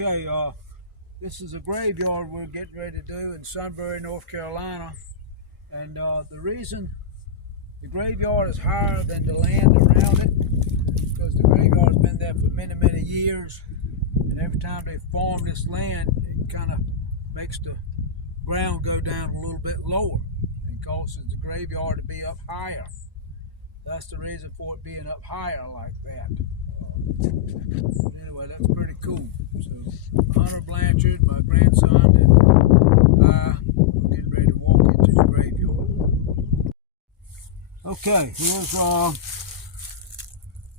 Okay, this is a graveyard we're getting ready to do in Sunbury, North Carolina. And the reason the graveyard is higher than the land around it, because the graveyard's been there for many, many years. And every time they farm this land, it kind of makes the ground go down a little bit lower and causes the graveyard to be up higher. That's the reason for it being up higher like that. Anyway, that's pretty cool. So Hunter Blanchard, my grandson, and I are getting ready to walk into the graveyard. Okay,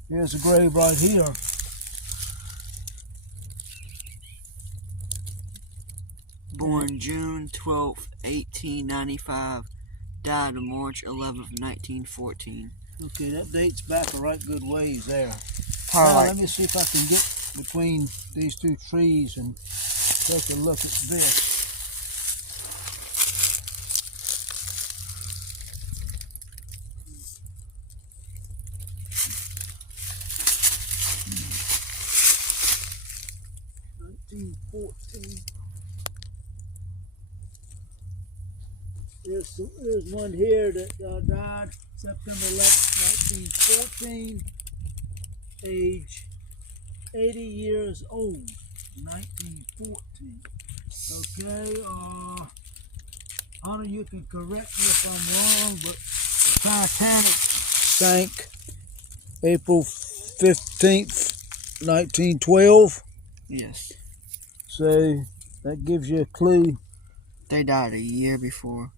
here's a grave right here. Born June 12th, 1895. Died on March 11th, 1914. Okay, that dates back a right good ways there. Now, let me see if I can get between these two trees and take a look at this. There's one here that died September 11th, 1914, age 80 years old, 1914. Okay, Hunter, you can correct me if I'm wrong, but the Titanic sank April 15th, 1912. yes. So that gives you a clue. They died a year before.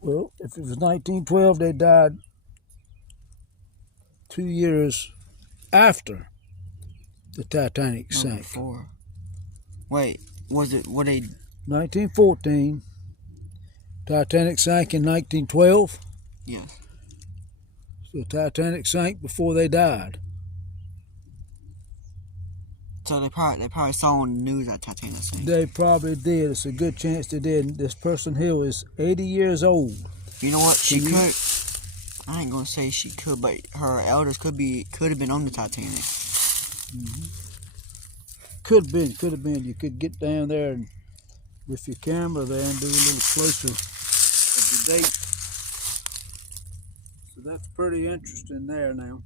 Well, if it was 1912, they died 2 years after the Titanic No, sank. before. Wait, were they? 1914. Titanic sank in 1912. Yes. So Titanic sank before they died. So they probably saw on the news that Titanic sank. They probably did. It's a good chance they did. This person here was 80 years old. You know what? I ain't gonna say she could, but her elders could have been on the Titanic. Mm-hmm. Could have been. You could get down there and with your camera there and do a little closer of the date. So that's pretty interesting there now.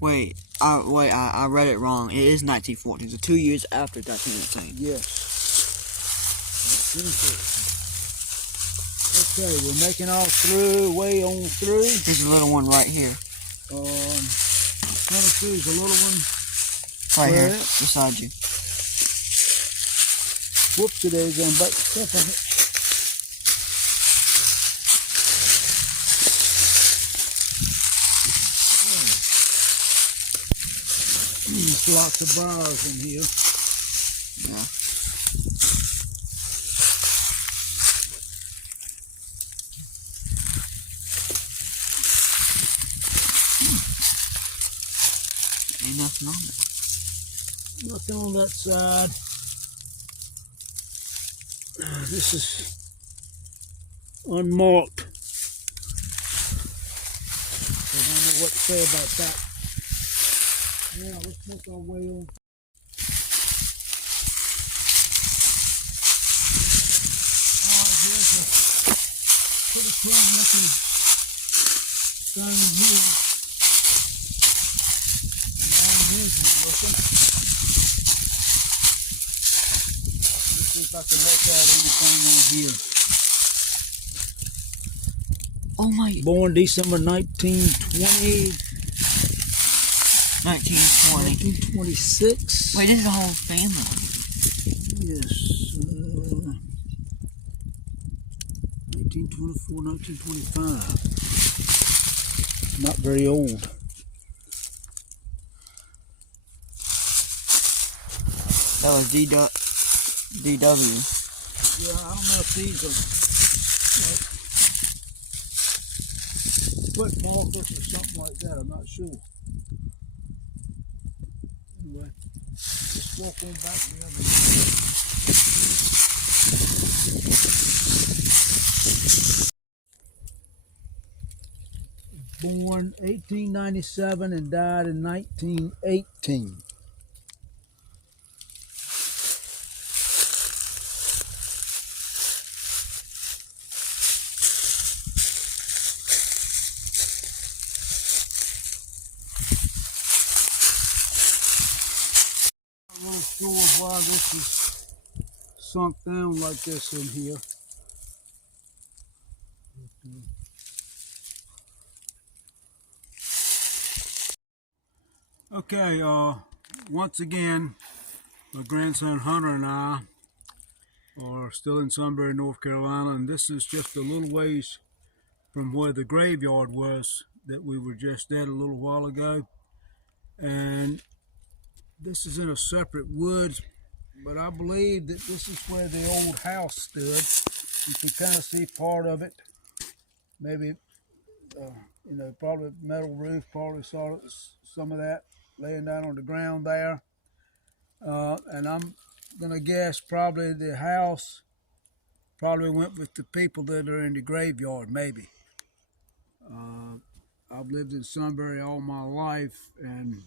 Wait, I read it wrong. It is 1914, so 2 years after Titanic sank. Yes. Okay, we're making our way on through. There's a little one right here. 22 is a little one. Right here, beside you. Whoopsie daisy, I'm back to stuff on it. There's lots of bars in here. Yeah. Ain't nothing on it. Nothing on that side. This is unmarked. I don't know what to say about that. Yeah, let's make our way on. Here's a pretty cool looking stone here. And here's one looking. Let's see if I can make out anything on here. Oh my! Born December 1920. 1920. 1926. Wait, this is the whole family. Yes. 1924, 1925. Not very old. That was DW. Yeah, I don't know if these are like foot markers or something like that. I'm not sure. Anyway, just walk on back the other way. Born 1897 and died in 1918. sure why this is sunk down like this in here. Okay, once again, my grandson Hunter and I are still in Sunbury, North Carolina, and this is just a little ways from where the graveyard was that we were just at a little while ago. And this is in a separate woods, but I believe that this is where the old house stood. You can kind of see part of it. Maybe, you know, probably metal roof, probably saw some of that laying down on the ground there. And I'm going to guess probably the house probably went with the people that are in the graveyard, maybe. I've lived in Sunbury all my life, and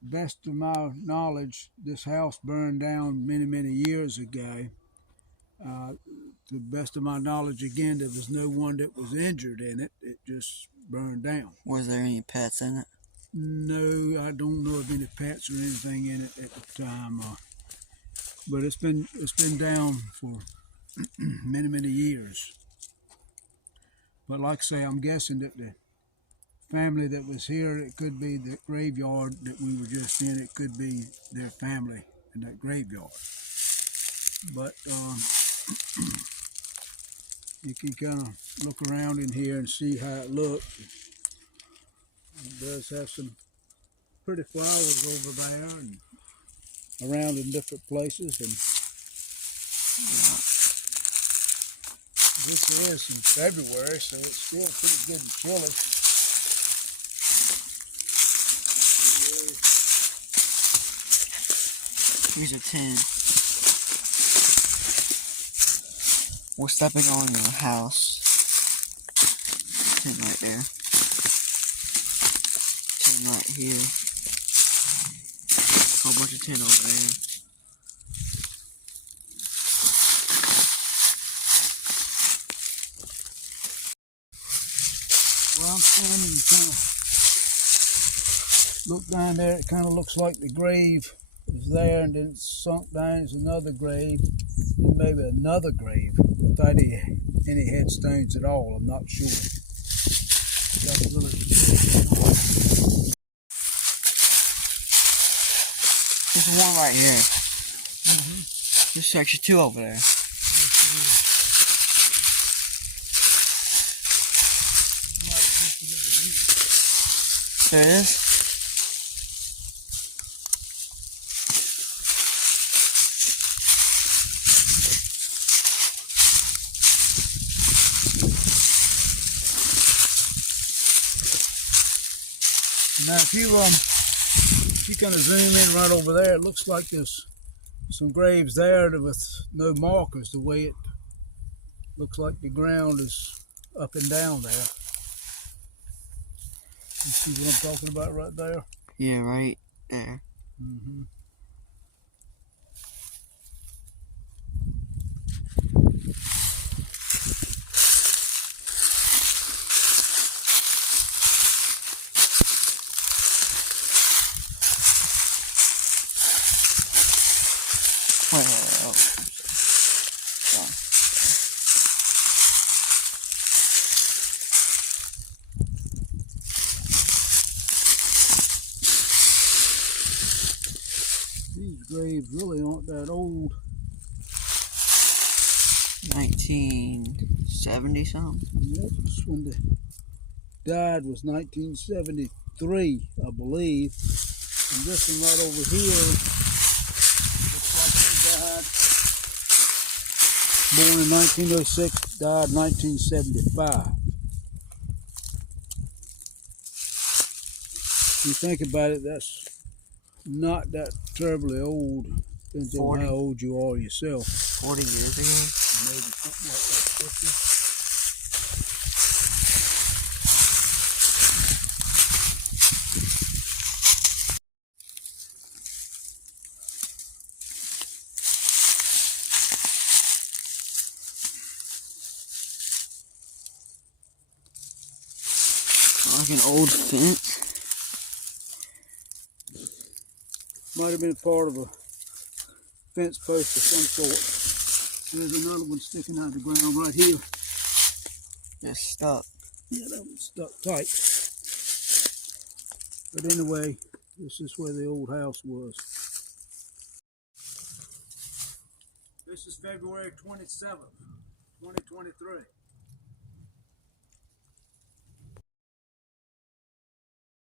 best of my knowledge, this house burned down many, many years ago. To the best of my knowledge, again, there was no one that was injured in it. It just burned down. Was there any pets in it? No, I don't know of any pets or anything in it at the time. But it's been down for many, many years. But like I say, I'm guessing that the family that was here, it could be the graveyard that we were just in. It could be their family in that graveyard. But you can kind of look around in here and see how it looks. It does have some pretty flowers over there and around in different places. And this is in February, so it's still pretty good and chilly. Here's a 10. We're stepping on your house. 10 right there. 10 right here. A whole bunch of 10 over there. Well, I'm standing and kind of look down there. It kind of looks like the grave is there, and then it's sunk down. There's another grave, and maybe another grave without any headstones at all. I'm not sure. That's really There's one right here. There's section 2 over there. There it is. Now, if you kind of zoom in right over there, it looks like there's some graves there with no markers. The way it looks like the ground is up and down there. You see what I'm talking about right there? Yeah, right there. Mm-hmm. Wait. These graves really aren't that old. 1970 something. Yep, this one that died was 1973, I believe. And this one right over here looks like he died. Born in 1906, died 1975. If you think about it, that's not that terribly old. Depends on how old you are yourself. 40 years ago? Maybe something like that, 50. Like an old fence. Might have been part of a fence post of some sort. There's another one sticking out of the ground right here. Just stuck. Yeah, that one's stuck tight. But anyway, this is where the old house was. This is February 27th, 2023.